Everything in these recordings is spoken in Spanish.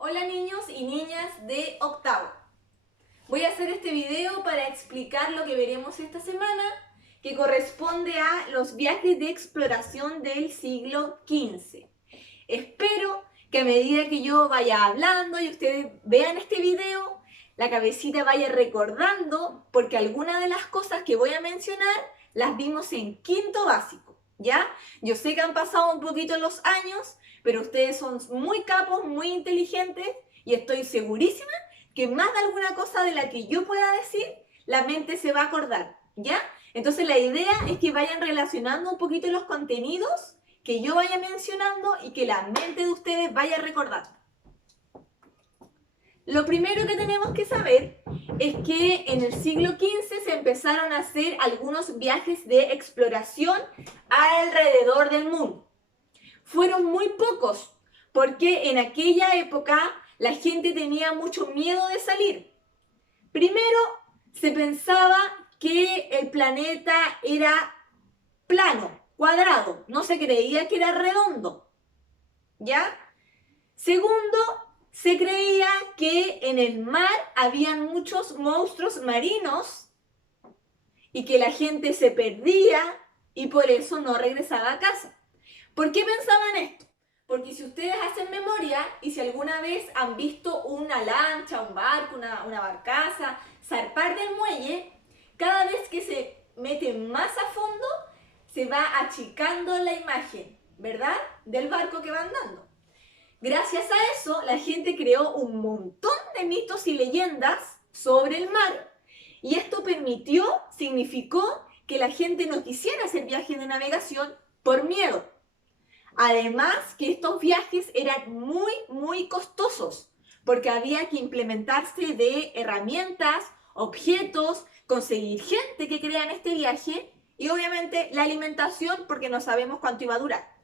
Hola niños y niñas de octavo. Voy a hacer este video para explicar lo que veremos esta semana, que corresponde a los viajes de exploración del siglo XV. Espero que a medida que yo vaya hablando y ustedes vean este video, la cabecita vaya recordando, porque algunas de las cosas que voy a mencionar las vimos en quinto básico, ¿ya? Yo sé que han pasado un poquito los años, pero ustedes son muy capos, muy inteligentes y estoy segurísima que más de alguna cosa de la que yo pueda decir, la mente se va a acordar, ¿ya? Entonces la idea es que vayan relacionando un poquito los contenidos que yo vaya mencionando y que la mente de ustedes vaya recordando. Lo primero que tenemos que saber es que en el siglo XV se empezaron a hacer algunos viajes de exploración alrededor del mundo. Fueron muy pocos, porque en aquella época la gente tenía mucho miedo de salir. Primero, se pensaba que el planeta era plano, cuadrado, no se creía que era redondo, ¿ya? Segundo, se creía que en el mar habían muchos monstruos marinos y que la gente se perdía y por eso no regresaba a casa. ¿Por qué pensaban esto? Porque si ustedes hacen memoria y si alguna vez han visto una lancha, un barco, una barcaza zarpar del muelle, cada vez que se mete más a fondo, se va achicando la imagen, ¿verdad? Del barco que va andando. Gracias a eso, la gente creó un montón de mitos y leyendas sobre el mar. Y esto significó que la gente no quisiera hacer viajes de navegación por miedo. Además, que estos viajes eran muy costosos, porque había que implementarse de herramientas, objetos, conseguir gente que crea en este viaje y obviamente la alimentación, porque no sabemos cuánto iba a durar.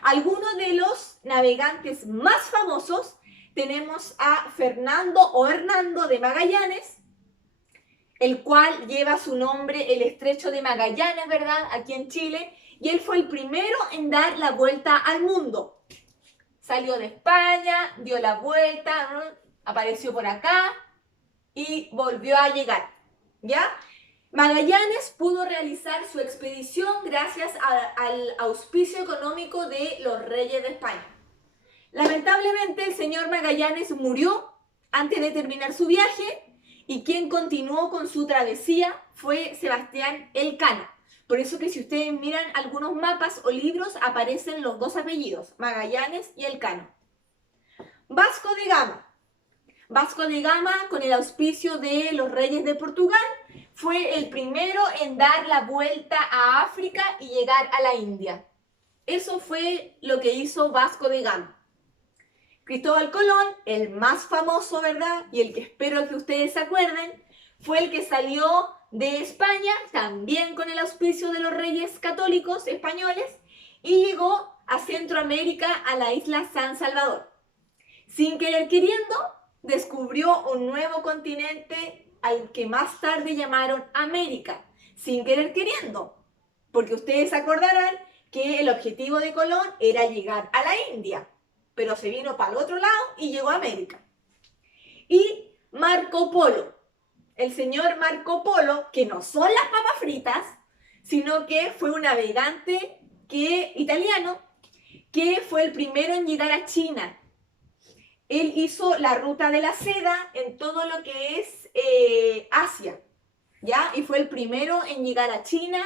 Algunos de los navegantes más famosos tenemos a Fernando o Hernando de Magallanes, el cual lleva su nombre el Estrecho de Magallanes, ¿verdad? Aquí en Chile. Y él fue el primero en dar la vuelta al mundo. Salió de España, dio la vuelta, apareció por acá y volvió a llegar, ¿ya? Magallanes pudo realizar su expedición gracias al auspicio económico de los reyes de España. Lamentablemente, el señor Magallanes murió antes de terminar su viaje y quien continuó con su travesía fue Sebastián Elcano. Por eso que si ustedes miran algunos mapas o libros aparecen los dos apellidos, Magallanes y Elcano. Vasco de Gama. Vasco de Gama, con el auspicio de los reyes de Portugal, fue el primero en dar la vuelta a África y llegar a la India. Eso fue lo que hizo Vasco de Gama. Cristóbal Colón, el más famoso, ¿verdad? Y el que espero que ustedes se acuerden, fue el que salió de España, también con el auspicio de los reyes católicos españoles, y llegó a Centroamérica, a la isla San Salvador. Sin querer queriendo, descubrió un nuevo continente al que más tarde llamaron América, sin querer queriendo, porque ustedes se acordarán que el objetivo de Colón era llegar a la India, pero se vino para el otro lado y llegó a América. Y Marco Polo, el señor Marco Polo, que no son las papas fritas, sino que fue un navegante italiano que fue el primero en llegar a China. Él hizo la ruta de la seda en todo lo que es Asia, ¿ya? Y fue el primero en llegar a China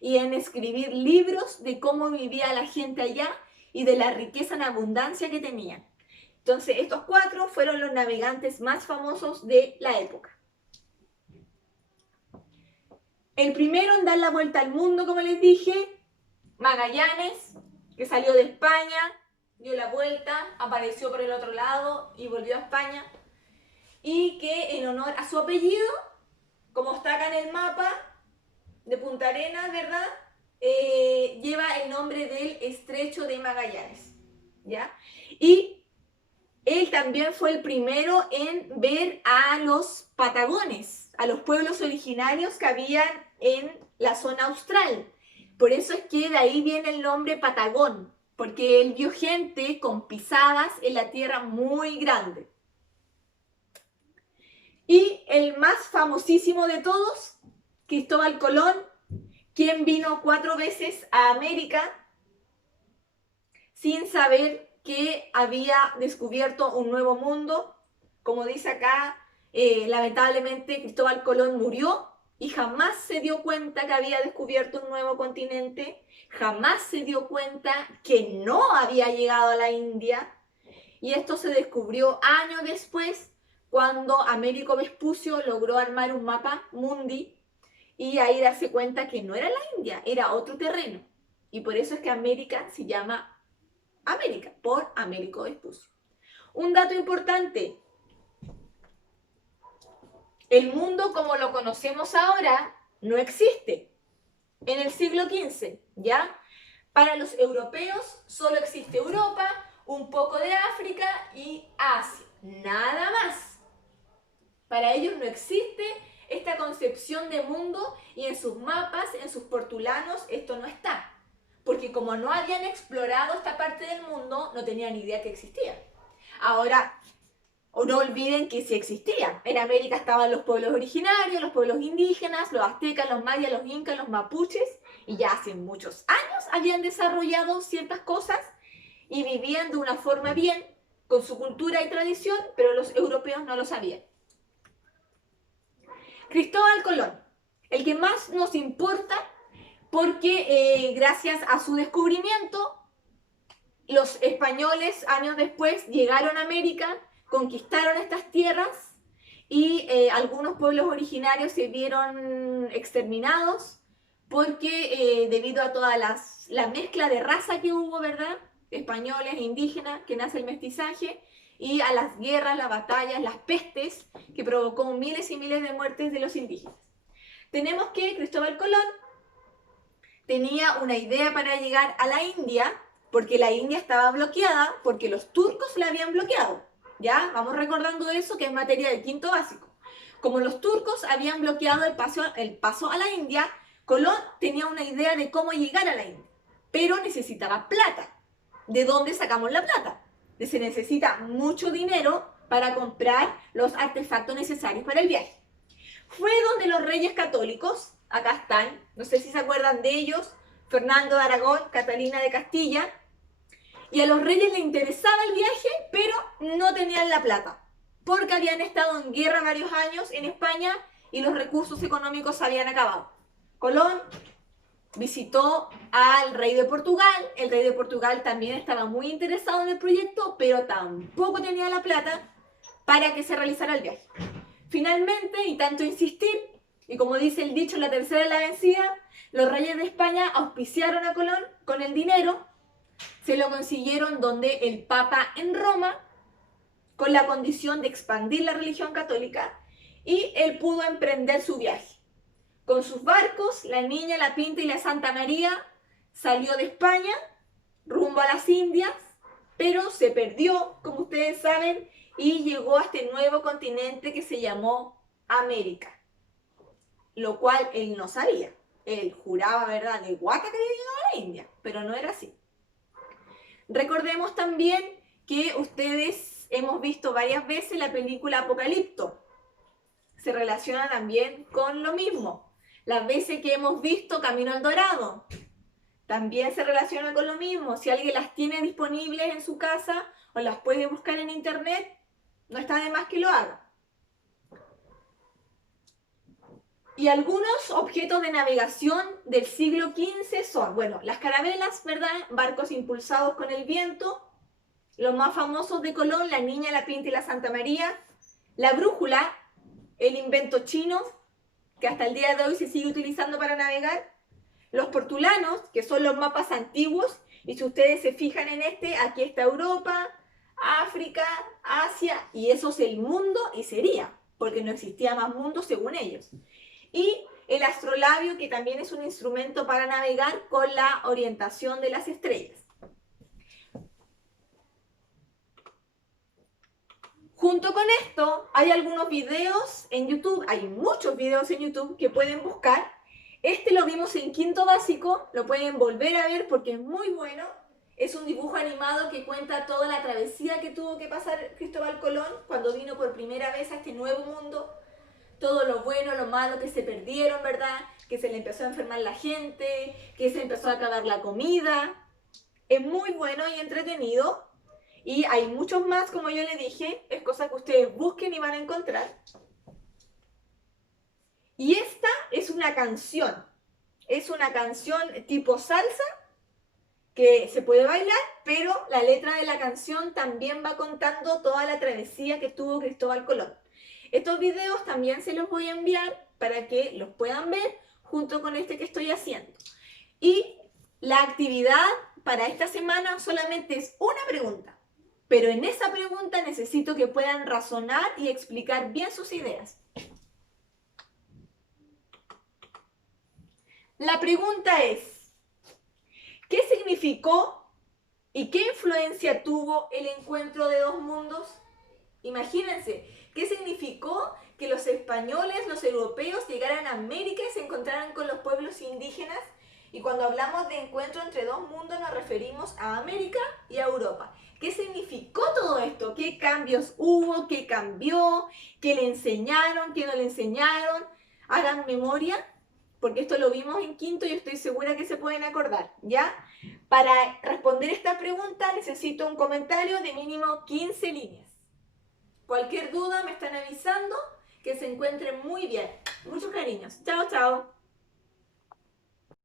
y en escribir libros de cómo vivía la gente allá y de la riqueza en abundancia que tenía. Entonces, estos cuatro fueron los navegantes más famosos de la época. El primero en dar la vuelta al mundo, como les dije, Magallanes, que salió de España, dio la vuelta, apareció por el otro lado y volvió a España. Y que en honor a su apellido, como está acá en el mapa de Punta Arenas, ¿verdad? Lleva el nombre del Estrecho de Magallanes, ¿ya? Y él también fue el primero en ver a los patagones, a los pueblos originarios que habían en la zona austral. Por eso es que de ahí viene el nombre Patagón, porque él vio gente con pisadas en la tierra muy grande. Y el más famosísimo de todos, Cristóbal Colón, quien vino 4 veces a América sin saber que había descubierto un nuevo mundo. Como dice acá, lamentablemente Cristóbal Colón murió y jamás se dio cuenta que había descubierto un nuevo continente, jamás se dio cuenta que no había llegado a la India, y esto se descubrió años después cuando Américo Vespucio logró armar un mapa mundi y ahí darse cuenta que no era la India, era otro terreno, y por eso es que América se llama América, por Américo Vespucio. Un dato importante: el mundo como lo conocemos ahora no existe. En el siglo XV, ¿ya? Para los europeos solo existe Europa, un poco de África y Asia. Nada más. Para ellos no existe esta concepción de mundo y en sus mapas, en sus portulanos, esto no está. Porque como no habían explorado esta parte del mundo, no tenían ni idea que existía. Ahora, no olviden que sí existía. En América estaban los pueblos originarios, los pueblos indígenas, los aztecas, los mayas, los incas, los mapuches, y ya hace muchos años habían desarrollado ciertas cosas y vivían de una forma bien, con su cultura y tradición, pero los europeos no lo sabían. Cristóbal Colón, el que más nos importa porque gracias a su descubrimiento, los españoles años después llegaron a América, conquistaron estas tierras y algunos pueblos originarios se vieron exterminados porque debido a toda la mezcla de raza que hubo, ¿verdad? Españoles e indígenas, que nace el mestizaje, y a las guerras, las batallas, las pestes, que provocó miles y miles de muertes de los indígenas. Tenemos que Cristóbal Colón tenía una idea para llegar a la India, porque la India estaba bloqueada, porque los turcos la habían bloqueado. ¿Ya? Vamos recordando eso, que es materia del quinto básico. Como los turcos habían bloqueado el paso a la India, Colón tenía una idea de cómo llegar a la India, pero necesitaba plata. ¿De dónde sacamos la plata? Se necesita mucho dinero para comprar los artefactos necesarios para el viaje. Fue donde los reyes católicos, acá están, no sé si se acuerdan de ellos, Fernando de Aragón, Catalina de Castilla, y a los reyes les interesaba el viaje, pero no tenían la plata, porque habían estado en guerra varios años en España y los recursos económicos se habían acabado. Colón visitó al rey de Portugal, el rey de Portugal también estaba muy interesado en el proyecto, pero tampoco tenía la plata para que se realizara el viaje. Finalmente, y tanto insistir, y como dice el dicho, la tercera es la vencida, los reyes de España auspiciaron a Colón con el dinero, se lo consiguieron donde el Papa en Roma, con la condición de expandir la religión católica, y él pudo emprender su viaje. Con sus barcos, la Niña, la Pinta y la Santa María salió de España rumbo a las Indias, pero se perdió, como ustedes saben, y llegó a este nuevo continente que se llamó América, lo cual él no sabía. Él juraba, ¿verdad?, de guata que había llegado a la India, pero no era así. Recordemos también que ustedes hemos visto varias veces la película Apocalipto. Se relaciona también con lo mismo. Las veces que hemos visto Camino al Dorado, también se relaciona con lo mismo. Si alguien las tiene disponibles en su casa o las puede buscar en internet, no está de más que lo haga. Y algunos objetos de navegación del siglo XV son, bueno, las carabelas, ¿verdad? Barcos impulsados con el viento. Los más famosos de Colón, la Niña, la Pinta y la Santa María. La brújula, el invento chino, que hasta el día de hoy se sigue utilizando para navegar. Los portulanos, que son los mapas antiguos, y si ustedes se fijan en este, aquí está Europa, África, Asia, y eso es el mundo, y sería, porque no existía más mundo según ellos. Y el astrolabio, que también es un instrumento para navegar con la orientación de las estrellas. Junto con esto, hay algunos videos en YouTube, hay muchos videos en YouTube que pueden buscar. Este lo vimos en quinto básico, lo pueden volver a ver porque es muy bueno. Es un dibujo animado que cuenta toda la travesía que tuvo que pasar Cristóbal Colón cuando vino por primera vez a este nuevo mundo. Todo lo bueno, lo malo que se perdieron, ¿verdad? Que se le empezó a enfermar la gente, que se empezó a acabar la comida. Es muy bueno y entretenido. Y hay muchos más, como yo le dije. Es cosa que ustedes busquen y van a encontrar. Y esta es una canción. Es una canción tipo salsa que se puede bailar, pero la letra de la canción también va contando toda la travesía que tuvo Cristóbal Colón. Estos videos también se los voy a enviar para que los puedan ver junto con este que estoy haciendo. Y la actividad para esta semana solamente es una pregunta, pero en esa pregunta necesito que puedan razonar y explicar bien sus ideas. La pregunta es, ¿qué significó y qué influencia tuvo el encuentro de dos mundos? Imagínense, ¿qué significó que los españoles, los europeos llegaran a América y se encontraran con los pueblos indígenas? Y cuando hablamos de encuentro entre dos mundos nos referimos a América y a Europa. ¿Qué significó todo esto? ¿Qué cambios hubo? ¿Qué cambió? ¿Qué le enseñaron? ¿Qué no le enseñaron? Hagan memoria, porque esto lo vimos en quinto y estoy segura que se pueden acordar, ¿ya? Para responder esta pregunta necesito un comentario de mínimo 15 líneas. Cualquier duda me están avisando. Que se encuentren muy bien. Muchos cariños. Chao, chao.